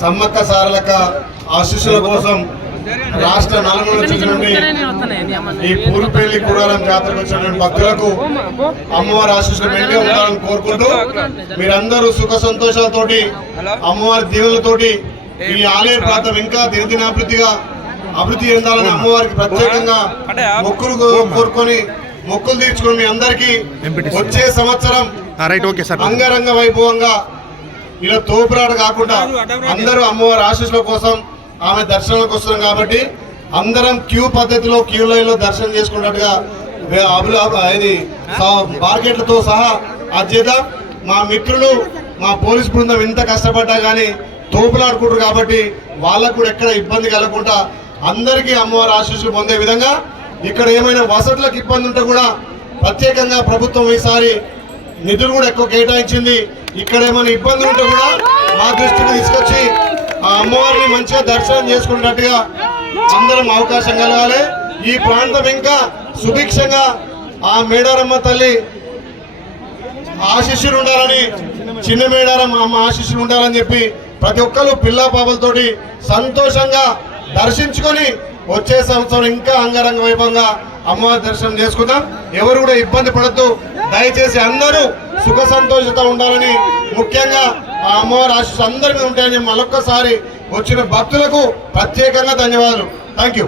సమ్మక్క సారలక్క ఆశీస్సుల కోసం రాష్ట్ర నలుమూల నుండి ఈ పూర్పేలి కూడారం జాతరకు వచ్చినటువంటి భక్తులకు అమ్మవారి ఆశీస్సులు మెండుగా ఉండాలని కోరుకుంటూ మీరందరూ సుఖ సంతోషాలతోటి అమ్మవారి దీవెనలతోటి ఈ ఆలయ ప్రాంతం ఇంకా దినదినాభివృద్ధిగా అభివృద్ధి చెందాలని అమ్మవారికి ప్రత్యేకంగా మొక్కులు కోరుకొని మొక్కులు తీర్చుకొని మీ అందరికీ వచ్చే సంవత్సరం అంగరంగ వైభవంగా ఇలా తోపురాట కాకుండా అందరూ అమ్మవారి ఆశీస్సుల కోసం ఆమె దర్శనాలకు వస్తున్నాం కాబట్టి అందరం క్యూ పద్ధతిలో క్యూ లైన్లో దర్శనం చేసుకున్నట్టుగా ఇది మార్కెట్లతో సహా అధ్యత మా మిత్రులు మా పోలీస్ బృందం ఎంత కష్టపడ్డా కానీ తోపులాడుకుంటారు కాబట్టి వాళ్ళకు కూడా ఎక్కడ ఇబ్బంది కలగకుండా అందరికీ అమ్మవారి ఆశీస్సులు పొందే విధంగా ఇక్కడ ఏమైనా వసతులకు ఇబ్బంది ఉంటే కూడా ప్రత్యేకంగా ప్రభుత్వం ఈసారి నిధులు కూడా ఎక్కువ కేటాయించింది. ఇక్కడ ఏమైనా ఇబ్బంది ఉంటే కూడా మా దృష్టికి తీసుకొచ్చి ఆ అమ్మవారిని మంచిగా దర్శనం చేసుకున్నట్టుగా అందరం అవకాశం కలగాలి. ఈ ప్రాంతం ఇంకా సుభిక్షంగా ఆ మేడారమ్మ తల్లి ఆశీస్సులు ఉండాలని, చిన్న మేడారం అమ్మ ఆశీస్సులు ఉండాలని చెప్పి ప్రతి ఒక్కరు పిల్లా పాపలతోటి సంతోషంగా దర్శించుకొని వచ్చే సంవత్సరం ఇంకా అంగరంగ వైభవంగా అమ్మవారి దర్శనం చేసుకుందాం. ఎవరు కూడా ఇబ్బంది పడద్దు. దయచేసి అందరూ సుఖ సంతోషంతో ఉండాలని, ముఖ్యంగా ఆ అమ్మవారి ఆశీస్సులు అందరి మీద ఉంటాయని మరొక్కసారి వచ్చిన భక్తులకు ప్రత్యేకంగా ధన్యవాదాలు. Thank you.